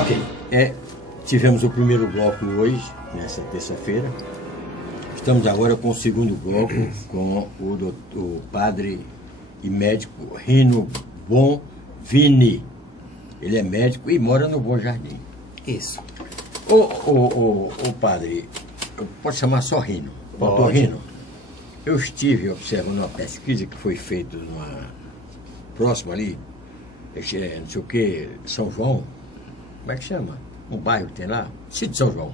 Ok, tivemos o primeiro bloco hoje, nessa terça-feira. Estamos agora com o segundo bloco, com o padre e médico Rino Bonvini. Ele é médico e mora no Bom Jardim. Isso. O padre, eu posso chamar só Rino? Doutor Rino, eu estive observando uma pesquisa que foi feita numa próxima ali, não sei o que, São João, como é que chama? Um bairro que tem lá, Sítio São João.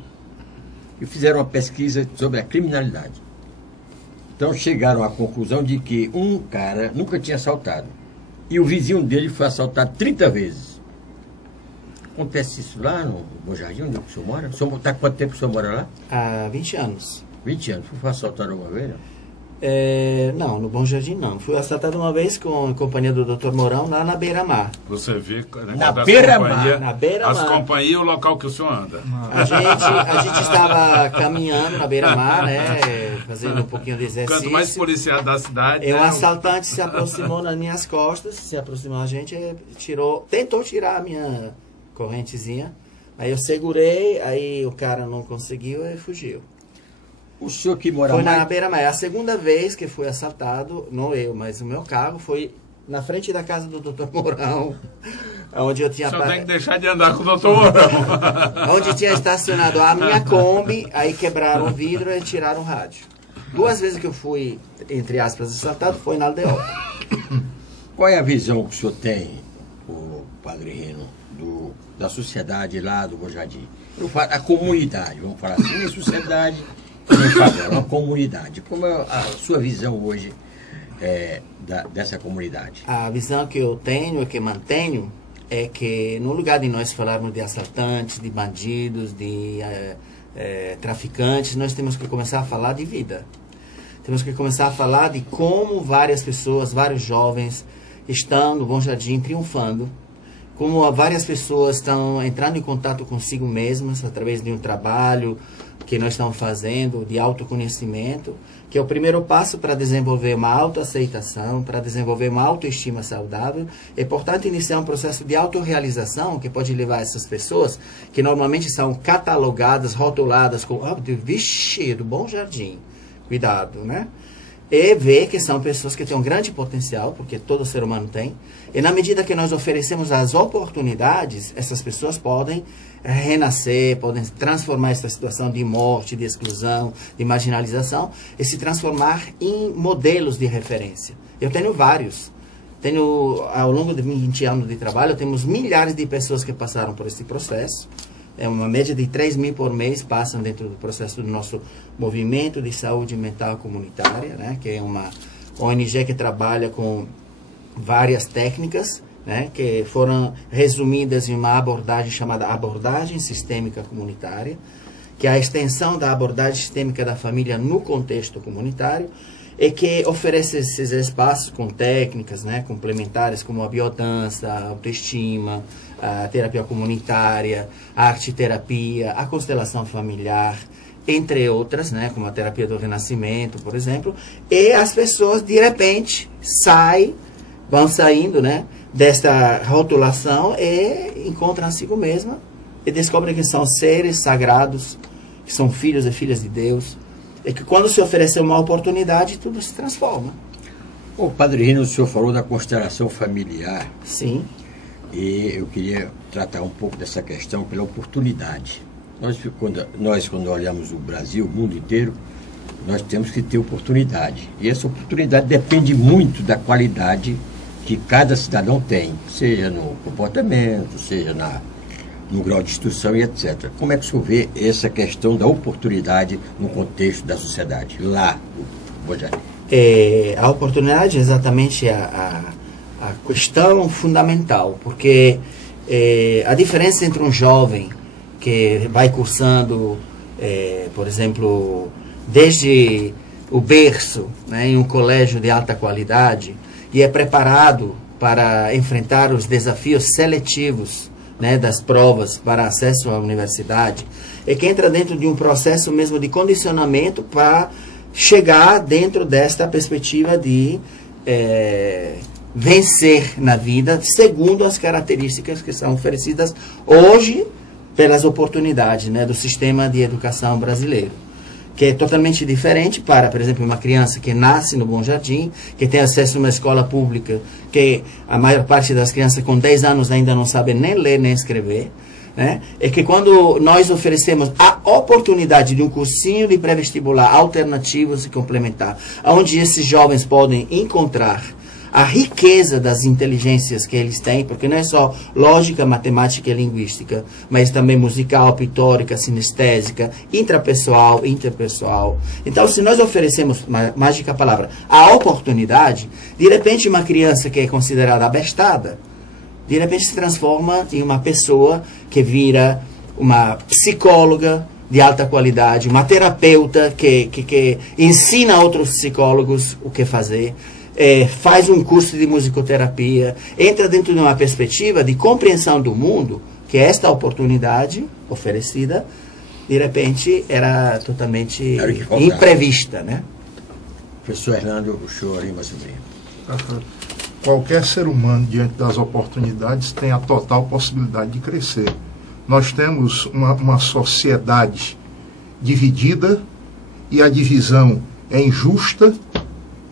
E fizeram uma pesquisa sobre a criminalidade. Então chegaram à conclusão de que um cara nunca tinha assaltado. E o vizinho dele foi assaltado 30 vezes. Acontece isso lá no Bom Jardim, onde o senhor mora? Está quanto tempo que o senhor mora lá? Há 20 anos. 20 anos. Foi assaltado alguma vez, não? Não, no Bom Jardim não. Fui assaltado uma vez com a companhia do Dr. Mourão lá na Beira-Mar. Você vê, né, na Beira-Mar. As companhias e o local que o senhor anda. A gente estava caminhando na Beira-Mar, né, fazendo um pouquinho de exercício. Quanto mais policial da cidade... O assaltante se aproximou nas minhas costas, se aproximou a gente, tentou tirar a minha correntezinha. Aí eu segurei, aí o cara não conseguiu e fugiu. O senhor que mora Foi na Beira-Mar. A segunda vez que fui assaltado, não eu, mas o meu carro foi na frente da casa do Dr. Mourão, onde eu tinha... O senhor tem que deixar de andar com o Dr. Mourão. Onde tinha estacionado a minha Kombi, aí quebraram o vidro e tiraram o rádio. 2 vezes que eu fui, entre aspas, assaltado, foi na Aldeota. Qual é a visão que o senhor tem, o padre Rino, da sociedade lá do Bom Jardim? A comunidade, vamos falar assim, a sociedade... uma comunidade. Como é a sua visão hoje dessa comunidade? A visão que eu tenho e que mantenho é que no lugar de nós falarmos de assaltantes, de bandidos, de traficantes, nós temos que começar a falar de vida. Temos que começar a falar de como várias pessoas, vários jovens estão no Bom Jardim triunfando, como várias pessoas estão entrando em contato consigo mesmas através de um trabalho que nós estamos fazendo, de autoconhecimento, que é o primeiro passo para desenvolver uma autoaceitação, para desenvolver uma autoestima saudável. É importante iniciar um processo de autorrealização que pode levar essas pessoas, que normalmente são catalogadas, rotuladas como vixe, do Bom Jardim. Cuidado, né? E ver que são pessoas que têm um grande potencial, porque todo ser humano tem. E na medida que nós oferecemos as oportunidades, essas pessoas podem renascer, podem transformar essa situação de morte, de exclusão, de marginalização, e se transformar em modelos de referência. Eu tenho vários. Ao longo de 20 anos de trabalho, temos milhares de pessoas que passaram por esse processo. É uma média de 3 mil por mês passam dentro do processo do nosso movimento de saúde mental comunitária, né, que é uma ONG que trabalha com várias técnicas, né, que foram resumidas em uma abordagem chamada abordagem sistêmica comunitária, que é a extensão da abordagem sistêmica da família no contexto comunitário, e que oferece esses espaços com técnicas, né, complementares como a biodança, a autoestima, a terapia comunitária, a arte-terapia, a constelação familiar, entre outras, né, como a terapia do renascimento, por exemplo, e as pessoas, de repente, vão saindo, né, desta rotulação e encontram a si mesma e descobrem que são seres sagrados, que são filhos e filhas de Deus, e que quando se oferecer uma oportunidade, tudo se transforma. O padre Rino, o senhor falou da constelação familiar. Sim. E eu queria tratar um pouco dessa questão pela oportunidade. Nós, quando olhamos o Brasil, o mundo inteiro, nós temos que ter oportunidade. E essa oportunidade depende muito da qualidade que cada cidadão tem, seja no comportamento, seja no grau de instrução e etc. Como é que o senhor vê essa questão da oportunidade no contexto da sociedade, lá no Bom Jardim? A oportunidade é exatamente a questão fundamental, porque a diferença entre um jovem que vai cursando, por exemplo, desde o berço, né, em um colégio de alta qualidade, e é preparado para enfrentar os desafios seletivos, né, das provas para acesso à universidade, é que entra dentro de um processo mesmo de condicionamento para chegar dentro desta perspectiva de vencer na vida segundo as características que são oferecidas hoje pelas oportunidades, né, do sistema de educação brasileiro, que é totalmente diferente para, por exemplo, uma criança que nasce no Bom Jardim, que tem acesso a uma escola pública, que a maior parte das crianças com 10 anos ainda não sabem nem ler nem escrever, né? É que quando nós oferecemos a oportunidade de um cursinho de pré-vestibular alternativo e complementar, onde esses jovens podem encontrar a riqueza das inteligências que eles têm, porque não é só lógica, matemática e linguística, mas também musical, pitórica, sinestésica, intrapessoal, interpessoal. Então, se nós oferecemos, mágica palavra, a oportunidade, de repente uma criança que é considerada abestada, de repente se transforma em uma pessoa que vira uma psicóloga de alta qualidade, uma terapeuta que ensina outros psicólogos o que fazer, faz um curso de musicoterapia, entra dentro de uma perspectiva de compreensão do mundo, que esta oportunidade oferecida, de repente, era totalmente imprevista, né? Professor Hernando, o senhor aí mais bem. Qualquer ser humano, diante das oportunidades, tem a total possibilidade de crescer. Nós temos uma sociedade dividida, e a divisão é injusta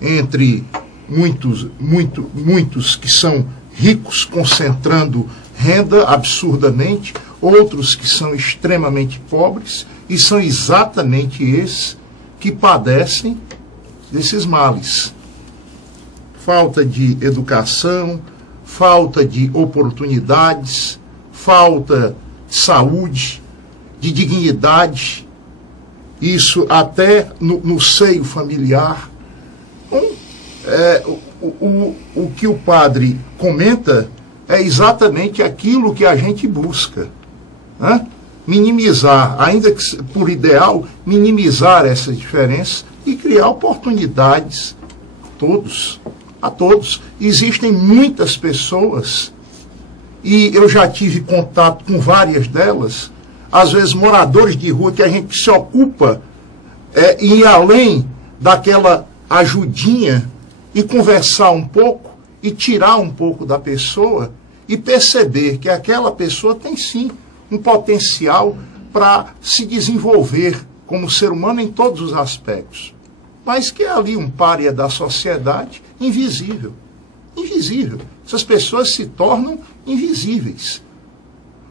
entre muitos que são ricos, concentrando renda absurdamente, outros que são extremamente pobres, e são exatamente esses que padecem desses males. Falta de educação, falta de oportunidades, falta de saúde, de dignidade, isso até no seio familiar. O que o padre comenta é exatamente aquilo que a gente busca, né? Minimizar, ainda que por ideal, minimizar essa diferença e criar oportunidades a todos. Existem muitas pessoas, e eu já tive contato com várias delas, às vezes moradores de rua, que a gente se ocupa em ir além daquela ajudinha e conversar um pouco e tirar um pouco da pessoa e perceber que aquela pessoa tem sim um potencial para se desenvolver como ser humano em todos os aspectos, mas que é ali um pária da sociedade invisível. Invisível. Essas pessoas se tornam invisíveis.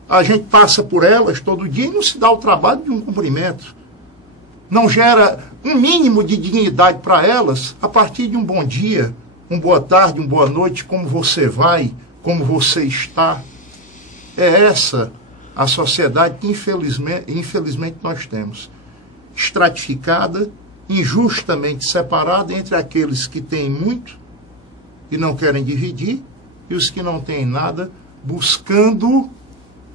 A gente passa por elas todo dia e não se dá o trabalho de um cumprimento. Não gera um mínimo de dignidade para elas a partir de um bom dia, uma boa tarde, uma boa noite, como você vai, como você está. É essa a sociedade que infelizmente nós temos. Estratificada, injustamente separada entre aqueles que têm muito e não querem dividir e os que não têm nada buscando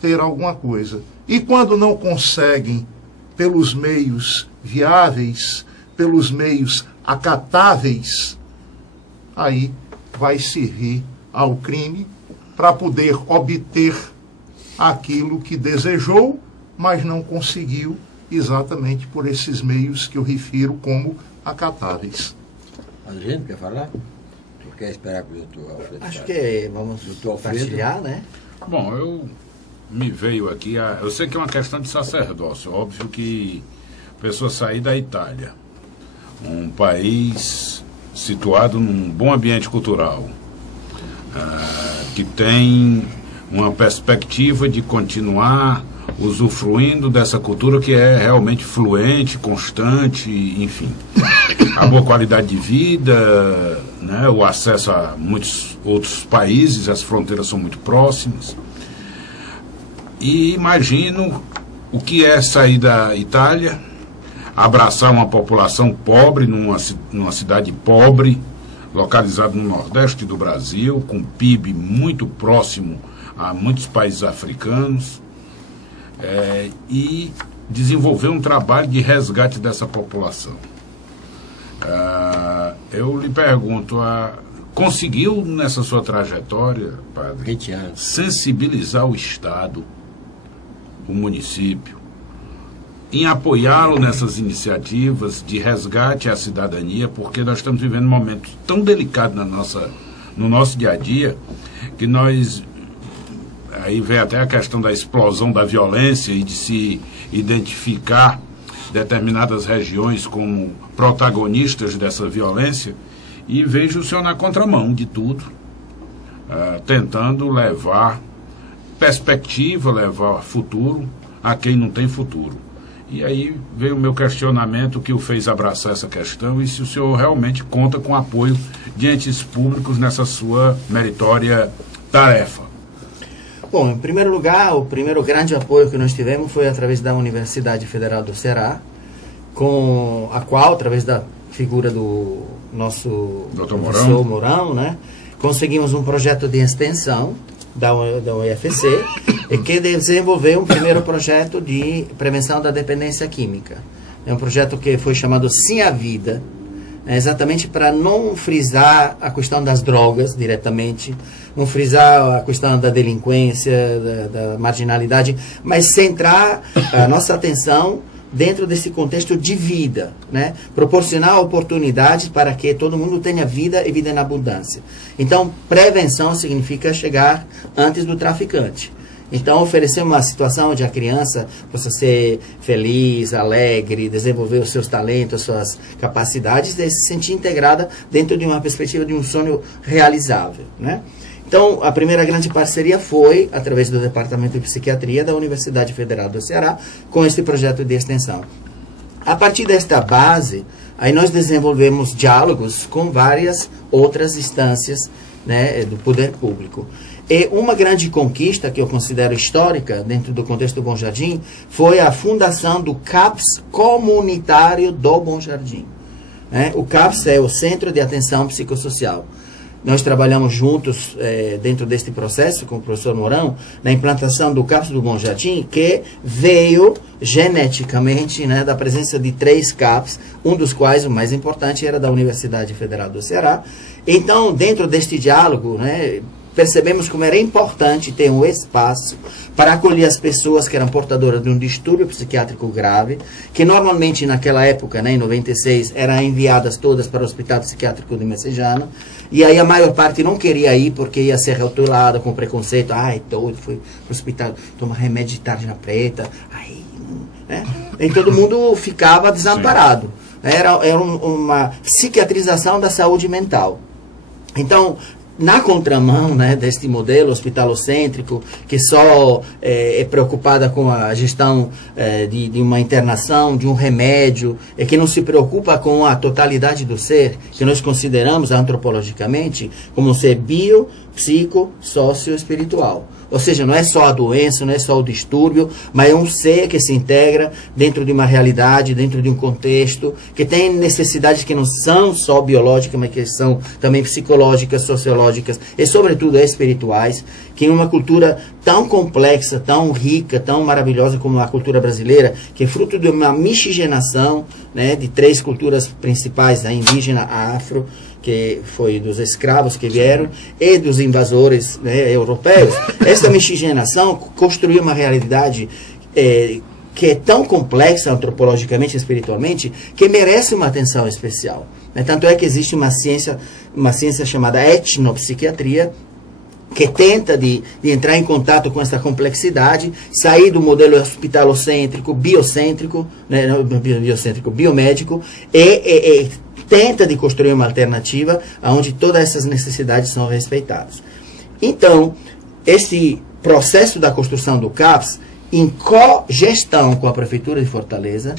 ter alguma coisa. E quando não conseguem pelos meios viáveis, pelos meios acatáveis, aí vai servir ao crime para poder obter aquilo que desejou, mas não conseguiu, exatamente por esses meios que eu refiro como acatáveis. Adriano, quer falar? Tu quer esperar que o doutor Alfredo Acho que vamos compartilhar, né? Bom, me veio aqui, eu sei que é uma questão de sacerdócio, óbvio que a pessoa sair da Itália, um país situado num bom ambiente cultural, que tem uma perspectiva de continuar usufruindo dessa cultura que é realmente fluente, constante, enfim. A boa qualidade de vida, né, o acesso a muitos outros países, as fronteiras são muito próximas. E imagino o que é sair da Itália, abraçar uma população pobre, numa cidade pobre, localizada no Nordeste do Brasil, com PIB muito próximo a muitos países africanos, e desenvolver um trabalho de resgate dessa população. Eu lhe pergunto, conseguiu nessa sua trajetória, padre, sensibilizar o Estado, o município, em apoiá-lo nessas iniciativas de resgate à cidadania, porque nós estamos vivendo um momento tão delicado no nosso dia a dia, que nós... Aí vem até a questão da explosão da violência e de se identificar determinadas regiões como protagonistas dessa violência, e vejo o senhor na contramão de tudo, tentando levar perspectiva, levar futuro a quem não tem futuro. E aí veio o meu questionamento, que o fez abraçar essa questão, e se o senhor realmente conta com o apoio de entes públicos nessa sua meritória tarefa. Bom, em primeiro lugar, o primeiro grande apoio que nós tivemos foi através da Universidade Federal do Ceará, com a qual, através da figura do nosso professor Mourão, né, conseguimos um projeto de extensão da UFC, que desenvolveu um primeiro projeto de prevenção da dependência química. É um projeto que foi chamado Sim à Vida, exatamente para não frisar a questão das drogas diretamente, não frisar a questão da delinquência, da marginalidade, mas centrar a nossa atenção dentro desse contexto de vida, né? Proporcionar oportunidades para que todo mundo tenha vida e vida em abundância. Então, prevenção significa chegar antes do traficante. Então, oferecer uma situação onde a criança possa ser feliz, alegre, desenvolver os seus talentos, suas capacidades, e se sentir integrada dentro de uma perspectiva de um sonho realizável, né? Então, a primeira grande parceria foi através do Departamento de Psiquiatria da Universidade Federal do Ceará, com este projeto de extensão. A partir desta base, aí nós desenvolvemos diálogos com várias outras instâncias, né, do poder público. E uma grande conquista que eu considero histórica dentro do contexto do Bom Jardim foi a fundação do CAPS comunitário do Bom Jardim. Né? O CAPS é o Centro de Atenção Psicossocial. Nós trabalhamos juntos dentro deste processo com o professor Mourão na implantação do CAPS do Bom Jardim, que veio geneticamente, né, da presença de 3 CAPS, um dos quais, o mais importante, era da Universidade Federal do Ceará. Então, dentro deste diálogo, né, percebemos como era importante ter um espaço para acolher as pessoas que eram portadoras de um distúrbio psiquiátrico grave, que normalmente naquela época, né, em 96, eram enviadas todas para o Hospital Psiquiátrico de Messejana, e aí a maior parte não queria ir porque ia ser rotulada com preconceito. Ai, doido, foi para o hospital, toma remédio de tarja preta, aí, né? E todo mundo ficava desamparado. Era uma psiquiatrização da saúde mental. Então, na contramão, né, deste modelo hospitalocêntrico, que só é preocupada com a gestão de uma internação, de um remédio, que não se preocupa com a totalidade do ser, que nós consideramos antropologicamente como um ser bio, psico, sócio espiritual. Ou seja, não é só a doença, não é só o distúrbio, mas é um ser que se integra dentro de uma realidade, dentro de um contexto, que tem necessidades que não são só biológicas, mas que são também psicológicas, sociológicas e, sobretudo, espirituais, que em uma cultura tão complexa, tão rica, tão maravilhosa como a cultura brasileira, que é fruto de uma miscigenação, né, de 3 culturas principais, a indígena, a afro, que foi dos escravos que vieram, e dos invasores, né, europeus. Essa miscigenação construiu uma realidade que é tão complexa antropologicamente e espiritualmente, que merece uma atenção especial. Tanto é que existe uma ciência chamada etnopsiquiatria, que tenta de entrar em contato com essa complexidade, sair do modelo hospitalocêntrico, biocêntrico, né, biomédico, e tenta de construir uma alternativa onde todas essas necessidades são respeitadas. Então, esse processo da construção do CAPS, em cogestão com a Prefeitura de Fortaleza,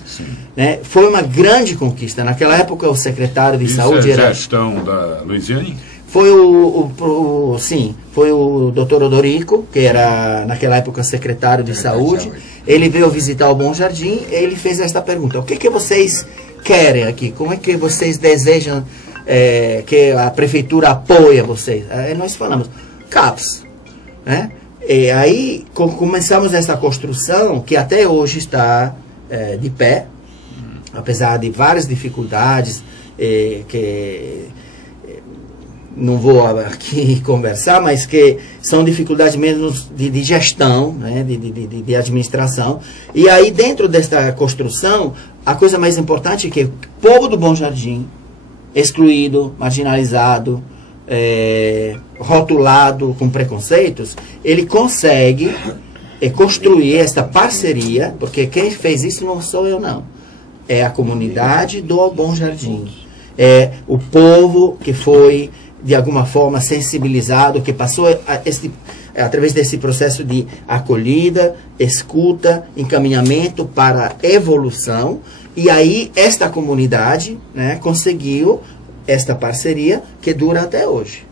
né, foi uma grande conquista. Naquela época, o secretário de Saúde era... gestão da Luiziane? Foi foi o Dr. Odorico, que era naquela época secretário de Saúde. Ele veio visitar o Bom Jardim e ele fez esta pergunta: o que vocês querem aqui? Como é que vocês desejam que a prefeitura apoie vocês? Aí nós falamos, CAPS, né? E aí começamos essa construção que até hoje está de pé, apesar de várias dificuldades que não vou aqui conversar, mas que são dificuldades mesmo de gestão, né, de administração. E aí, dentro desta construção, a coisa mais importante é que o povo do Bom Jardim, excluído, marginalizado, rotulado com preconceitos, ele consegue construir essa parceria, porque quem fez isso não sou eu, não. É a comunidade do Bom Jardim. É o povo que foi, de alguma forma, sensibilizado, que passou através desse processo de acolhida, escuta, encaminhamento para evolução. E aí, esta comunidade, né, conseguiu esta parceria que dura até hoje.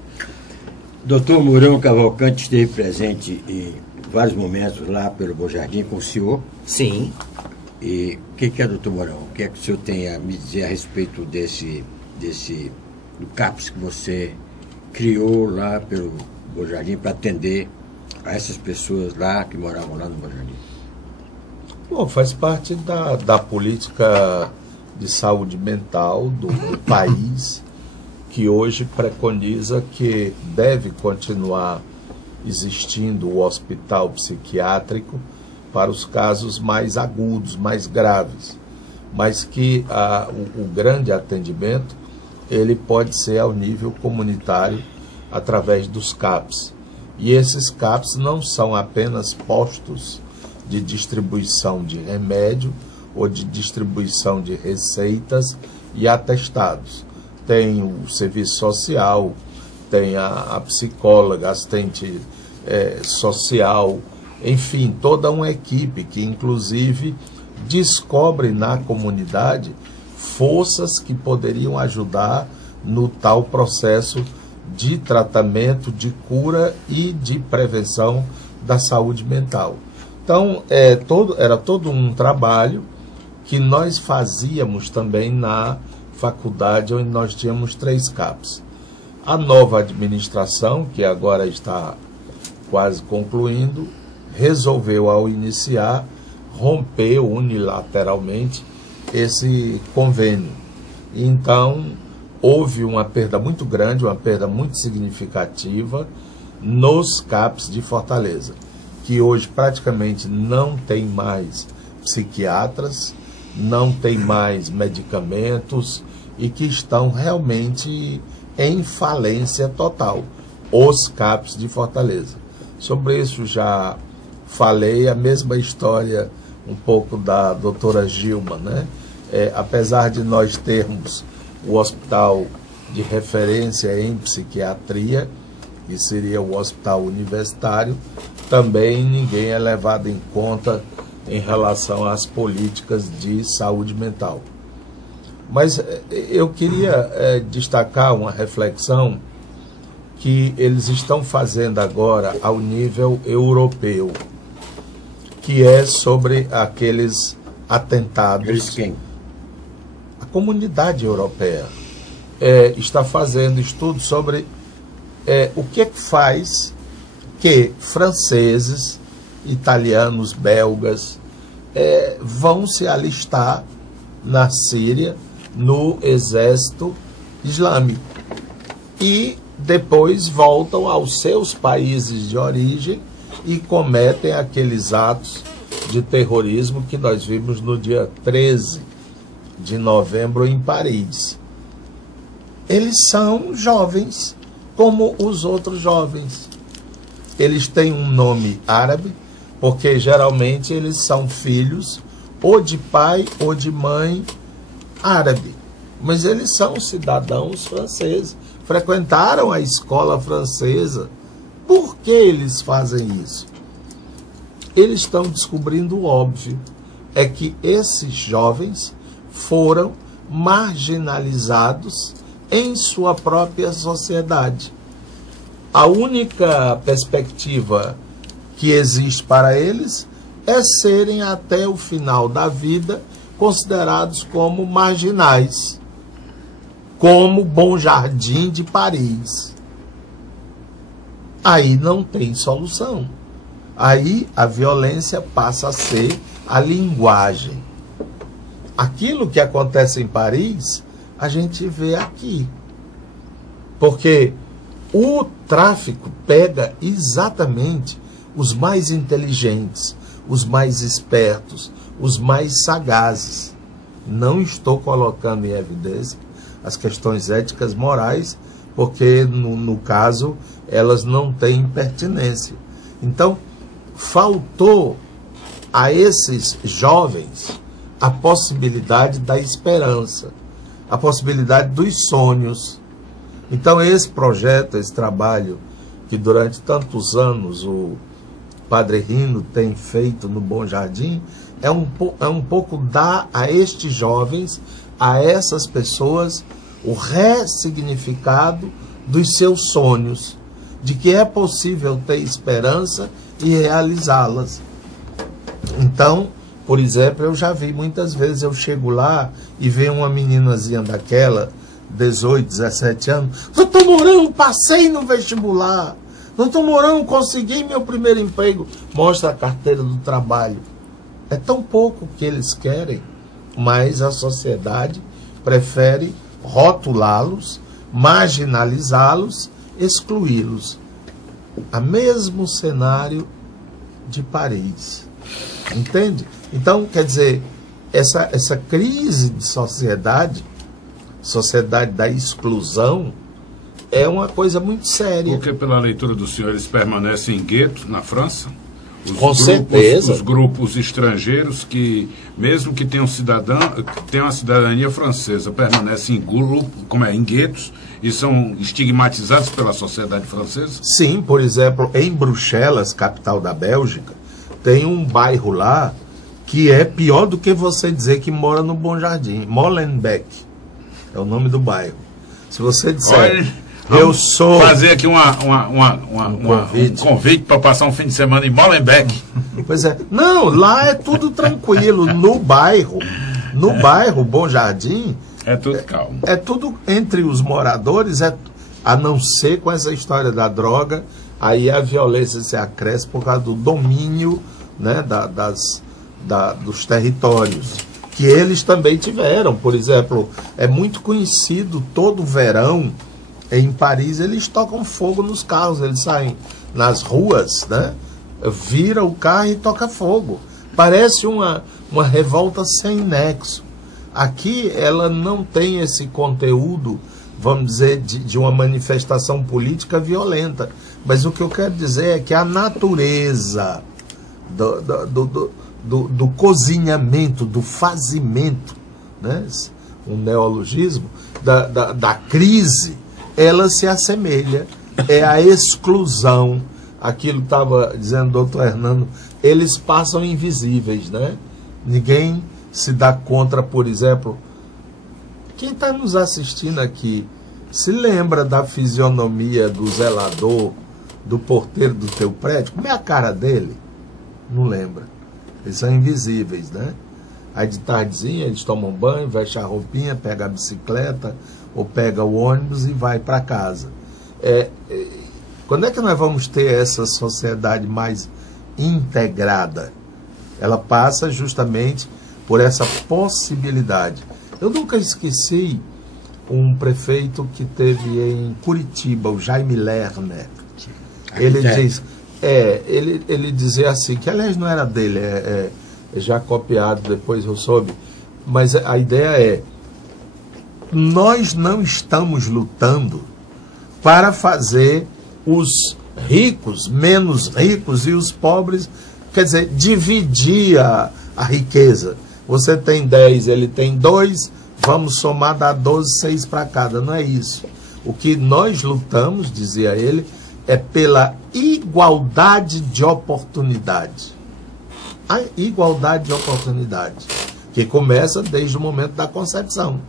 Doutor Mourão Cavalcante esteve presente em vários momentos lá pelo Bom Jardim com o senhor. Sim. E o que é, doutor Mourão? O que é que o senhor tem a me dizer a respeito do CAPS que você criou lá pelo Bom Jardim para atender a essas pessoas lá que moravam lá no Bom Jardim? Bom, faz parte da política de saúde mental do país, que hoje preconiza que deve continuar existindo o hospital psiquiátrico para os casos mais agudos, mais graves, mas que o grande atendimento ele pode ser ao nível comunitário através dos CAPS. E esses CAPS não são apenas postos de distribuição de remédio ou de distribuição de receitas e atestados. Tem o serviço social, tem a psicóloga, assistente social, enfim, toda uma equipe que inclusive descobre na comunidade forças que poderiam ajudar no tal processo de tratamento, de cura e de prevenção da saúde mental. Então, era todo um trabalho que nós fazíamos também na faculdade, onde nós tínhamos 3 CAPs. A nova administração, que agora está quase concluindo, resolveu, ao iniciar, romper unilateralmente esse convênio. Então, houve uma perda muito grande, uma perda muito significativa nos CAPs de Fortaleza, que hoje praticamente não tem mais psiquiatras, não tem mais medicamentos e que estão realmente em falência total, os CAPs de Fortaleza. Sobre isso já falei, a mesma história um pouco da doutora Gilma, né? Apesar de nós termos o hospital de referência em psiquiatria, que seria o hospital universitário, também ninguém é levado em conta em relação às políticas de saúde mental. Mas eu queria destacar uma reflexão que eles estão fazendo agora ao nível europeu, que é sobre aqueles atentados. Quem? A comunidade europeia está fazendo estudos sobre o que faz que franceses, italianos, belgas vão se alistar na Síria no exército islâmico e depois voltam aos seus países de origem e cometem aqueles atos de terrorismo que nós vimos no dia 13 de novembro em Paris. Eles são jovens, como os outros jovens. Eles têm um nome árabe, porque geralmente eles são filhos ou de pai ou de mãe árabe. Mas eles são cidadãos franceses, frequentaram a escola francesa. Por que eles fazem isso? Eles estão descobrindo o óbvio, é que esses jovens foram marginalizados em sua própria sociedade. A única perspectiva que existe para eles é serem até o final da vida considerados como marginais, como Bom Jardim de Paris. Aí não tem solução. Aí a violência passa a ser a linguagem. Aquilo que acontece em Paris, a gente vê aqui. Porque o tráfico pega exatamente os mais inteligentes, os mais espertos, os mais sagazes. Não estou colocando em evidência as questões éticas morais, porque no caso elas não têm pertinência. Então, faltou a esses jovens a possibilidade da esperança, a possibilidade dos sonhos. Então, esse projeto, esse trabalho que durante tantos anos o Padre Rino tem feito no Bom Jardim, é um pouco dar a estes jovens, a essas pessoas, o ressignificado dos seus sonhos, de que é possível ter esperança e realizá-las. Então, por exemplo, eu já vi muitas vezes, eu chego lá e vejo uma meninazinha daquela, 18, 17 anos, doutor Mourão, passei no vestibular, doutor Mourão, consegui meu primeiro emprego, mostra a carteira do trabalho. É tão pouco que eles querem, mas a sociedade prefere rotulá-los, marginalizá-los, excluí-los. O mesmo cenário de Paris. Entende? Então, quer dizer, essa crise de sociedade da exclusão, é uma coisa muito séria. Porque, pela leitura do senhor, eles permanecem em guetos na França? Com certeza. Os grupos estrangeiros que, mesmo que tenham a cidadania francesa, permanecem em guetos e são estigmatizados pela sociedade francesa? Sim, por exemplo, em Bruxelas, capital da Bélgica, tem um bairro lá que é pior do que você dizer que mora no Bom Jardim. Molenbeek é o nome do bairro. Se você disser... Olha, eu sou... fazer aqui um convite para passar um fim de semana em Molenbeek. Pois é. Não, lá é tudo tranquilo. No bairro Bom Jardim... É tudo calmo. É tudo entre os moradores, a não ser com essa história da droga, aí a violência se acresce por causa do domínio, né, dos territórios, que eles também tiveram. Por exemplo, é muito conhecido, todo verão, em Paris, eles tocam fogo nos carros, eles saem nas ruas, né, vira o carro e toca fogo. Parece uma revolta sem nexo. Aqui ela não tem esse conteúdo, vamos dizer, de uma manifestação política violenta. Mas o que eu quero dizer é que a natureza do cozinhamento, do fazimento, né, um neologismo, da crise, ela se assemelha, é a exclusão. Aquilo que estava dizendo o doutor Hernando, eles passam invisíveis, né? Ninguém se dá conta, por exemplo, quem está nos assistindo aqui, se lembra da fisionomia do zelador, do porteiro do teu prédio? Como é a cara dele? Não lembra. Eles são invisíveis, né? Aí de tardezinha eles tomam banho, vestem a roupinha, pega a bicicleta ou pega o ônibus e vai para casa. Quando é que nós vamos ter essa sociedade mais integrada? Ela passa justamente por essa possibilidade. Eu nunca esqueci um prefeito que teve em Curitiba, o Jaime Lerner. Ele diz, ele dizia assim, que aliás não era dele, é já copiado, depois eu soube, mas a ideia é, nós não estamos lutando para fazer os ricos menos ricos e os pobres, quer dizer, dividir a riqueza. Você tem 10, ele tem 2, vamos somar, dá 12, 6 para cada. Não é isso. O que nós lutamos, dizia ele, é pela igualdade de oportunidade. A igualdade de oportunidade, que começa desde o momento da concepção.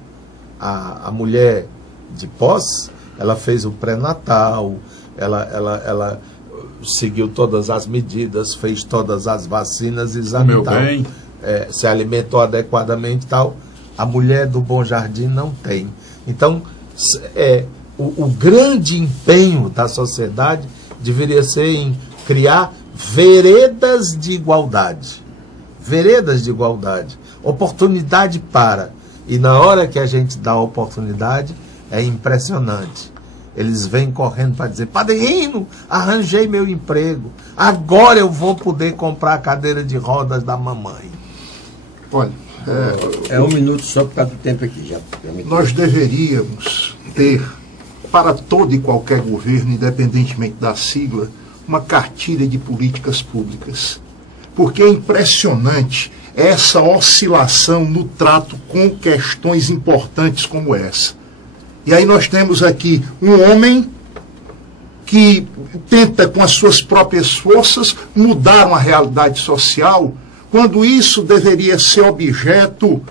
A mulher de posse, ela fez o pré-natal, ela seguiu todas as medidas, fez todas as vacinas, exame Meu bem. Se alimentou adequadamente e tal. A mulher do Bom Jardim não tem. Então, o grande empenho da sociedade deveria ser em criar veredas de igualdade. Veredas de igualdade. Oportunidade para. E na hora que a gente dá a oportunidade, é impressionante. Eles vêm correndo para dizer, Padre Rino, arranjei meu emprego. Agora eu vou poder comprar a cadeira de rodas da mamãe. Olha, um minuto só por causa do tempo aqui. Nós deveríamos ter para todo e qualquer governo, independentemente da sigla, uma cartilha de políticas públicas. Porque é impressionante essa oscilação no trato com questões importantes como essa. E aí nós temos aqui um homem que tenta, com as suas próprias forças, mudar uma realidade social, quando isso deveria ser objeto,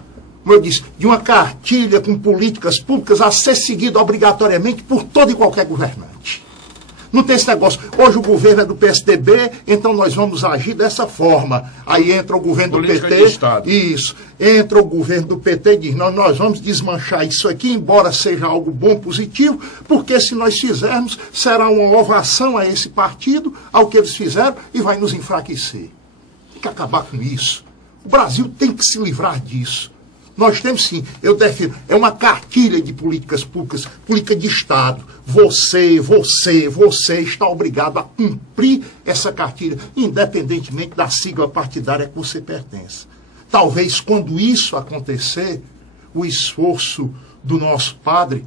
como eu disse, de uma cartilha com políticas públicas a ser seguida obrigatoriamente por todo e qualquer governante. Não tem esse negócio, hoje o governo é do PSDB, então nós vamos agir dessa forma. Aí entra o governo Política do de Estado. PT, isso, entra o governo do PT e diz, não, nós vamos desmanchar isso aqui, embora seja algo bom, positivo, porque se nós fizermos, será uma ovação a esse partido, ao que eles fizeram, e vai nos enfraquecer. Tem que acabar com isso. O Brasil tem que se livrar disso. Nós temos sim, eu defino, é uma cartilha de políticas públicas, política de Estado. Você está obrigado a cumprir essa cartilha, independentemente da sigla partidária que você pertence. Talvez quando isso acontecer, o esforço do nosso padre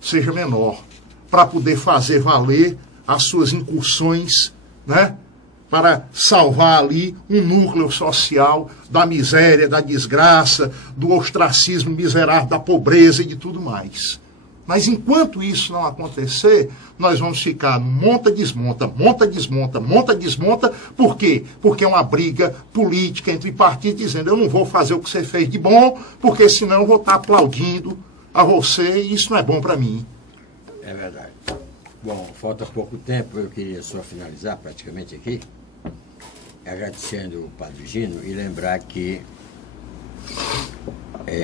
seja menor, para poder fazer valer as suas incursões, né? Para salvar ali um núcleo social da miséria, da desgraça, do ostracismo miserável, da pobreza e de tudo mais. Mas enquanto isso não acontecer, nós vamos ficar no monta, desmonta, monta, desmonta, monta, desmonta. Por quê? Porque é uma briga política entre partidos dizendo eu não vou fazer o que você fez de bom, porque senão eu vou estar aplaudindo a você e isso não é bom para mim. É verdade. Bom, falta pouco tempo, eu queria só finalizar praticamente aqui, agradecendo o Padre Gino e lembrar que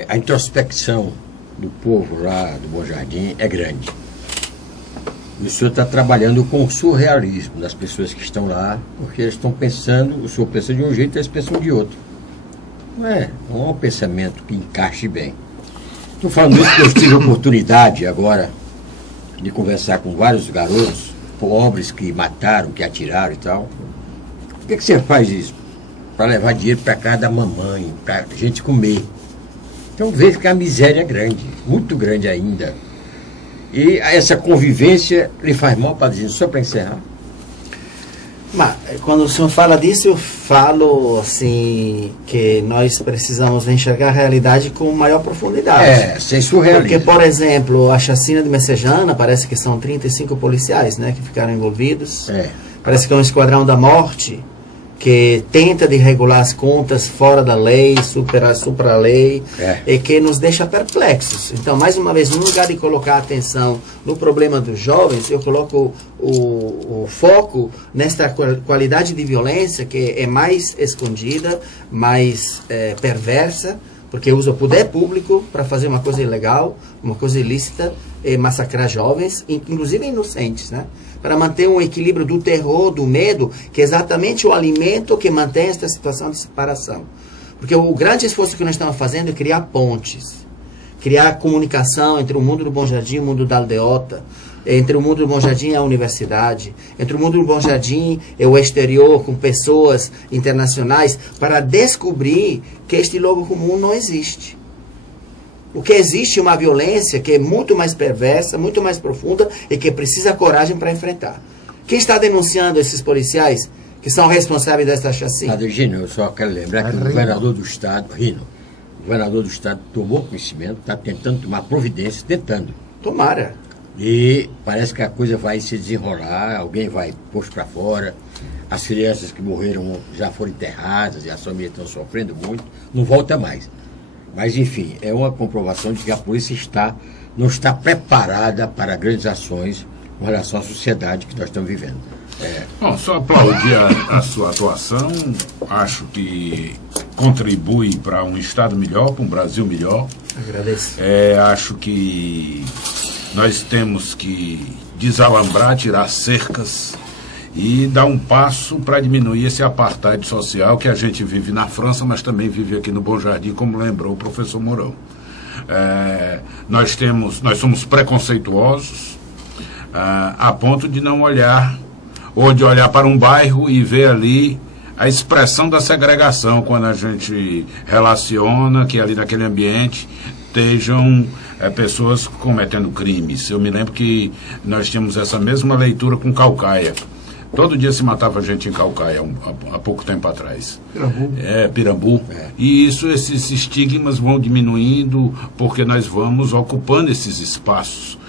a introspecção do povo lá do Bom Jardim é grande. E o senhor está trabalhando com o surrealismo das pessoas que estão lá, porque eles estão pensando, o senhor pensa de um jeito e eles pensam de outro. Não é um pensamento que encaixe bem. Estou falando isso porque eu tive a oportunidade agora de conversar com vários garotos pobres que mataram, que atiraram e tal. Por que você faz isso? Para levar dinheiro para casa da mamãe, para a gente comer. Então veja que a miséria é grande, muito grande ainda. E essa convivência lhe faz mal, Padre, só para encerrar? Mas, quando o senhor fala disso, eu falo assim que nós precisamos enxergar a realidade com maior profundidade. Sem surrealismo. Porque, por exemplo, a chacina de Messejana, parece que são 35 policiais, né, que ficaram envolvidos. Parece que é um esquadrão da morte que tenta de regular as contas fora da lei, superar a lei, e que nos deixa perplexos. Então, mais uma vez, no lugar de colocar atenção no problema dos jovens, eu coloco o foco nesta qualidade de violência que é mais escondida, mais perversa, porque usa o poder público para fazer uma coisa ilegal, uma coisa ilícita, e massacrar jovens, inclusive inocentes, né? Para manter um equilíbrio do terror, do medo, que é exatamente o alimento que mantém esta situação de separação. Porque o grande esforço que nós estamos fazendo é criar pontes, criar comunicação entre o mundo do Bom Jardim e o mundo da aldeota, entre o mundo do Bom Jardim e a universidade, entre o mundo do Bom Jardim e o exterior, com pessoas internacionais, para descobrir que este logo comum não existe. O que existe é uma violência que é muito mais perversa, muito mais profunda e que precisa coragem para enfrentar. Quem está denunciando esses policiais que são responsáveis desta chacina? Padre Gino, eu só quero lembrar que o governador do Estado, o governador do Estado tomou conhecimento, está tentando tomar providência, Tomara. E parece que a coisa vai se desenrolar, alguém vai posto para fora, as crianças que morreram já foram enterradas e as famílias estão sofrendo muito, não volta mais. Mas, enfim, é uma comprovação de que a polícia não está preparada para grandes ações com relação à sociedade que nós estamos vivendo. Bom, só aplaudir a sua atuação, acho que contribui para um Estado melhor, para um Brasil melhor. Agradeço. Acho que nós temos que desalambrar, tirar cercas e dar um passo para diminuir esse apartheid social que a gente vive na França, mas também vive aqui no Bom Jardim, como lembrou o professor Mourão. Nós somos preconceituosos a ponto de não olhar, ou de olhar para um bairro e ver ali a expressão da segregação, quando a gente relaciona que ali naquele ambiente estejam pessoas cometendo crimes. Eu me lembro que nós tínhamos essa mesma leitura com Caucaia. Todo dia se matava gente em Caucaia, há pouco tempo atrás. Pirambu. Pirambu. E esses estigmas vão diminuindo porque nós vamos ocupando esses espaços.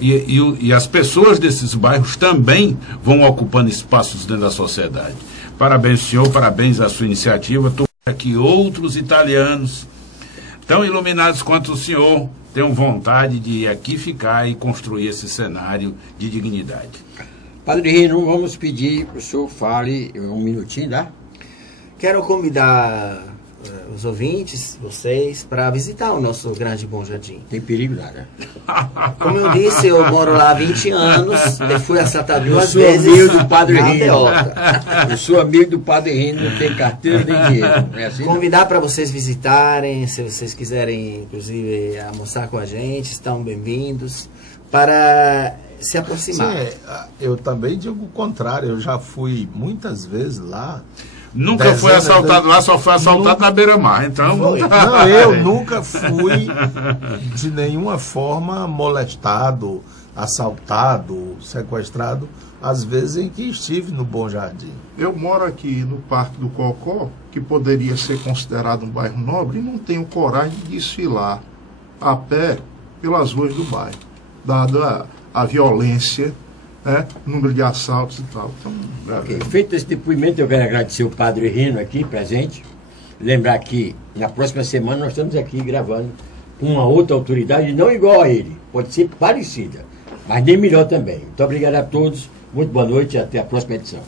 E as pessoas desses bairros também vão ocupando espaços dentro da sociedade. Parabéns, senhor, parabéns à sua iniciativa. Estou aqui outros italianos, tão iluminados quanto o senhor, tenham vontade de aqui ficar e construir esse cenário de dignidade. Padre Rino, vamos pedir que o senhor fale um minutinho, tá? Quero convidar os ouvintes, vocês, para visitar o nosso grande Bom Jardim. Tem perigo nada. Como eu disse, eu moro lá há 20 anos, eu fui assaltado duas vezes. Eu sou amigo do Padre na Rino. Aldeota. Eu sou amigo do Padre Rino, não tem carteira nem dinheiro. Não é assim, Convidar para vocês visitarem, se vocês quiserem, inclusive, almoçar com a gente, estão bem-vindos, para se aproximar. Sim, eu também digo o contrário, eu já fui muitas vezes lá. Nunca foi assaltado lá, só foi assaltado na beira-mar. Então, não, eu nunca fui de nenhuma forma molestado, assaltado, sequestrado, às vezes em que estive no Bom Jardim. Eu moro aqui no Parque do Cocó, que poderia ser considerado um bairro nobre, e não tenho coragem de desfilar a pé pelas ruas do bairro, dada a violência, né, número de assaltos e tal. Então, okay. Feito esse depoimento, eu quero agradecer o Padre Rino aqui presente. Lembrar que na próxima semana nós estamos aqui gravando com uma outra autoridade, não igual a ele, pode ser parecida, mas nem melhor também. Muito obrigado a todos, muito boa noite e até a próxima edição.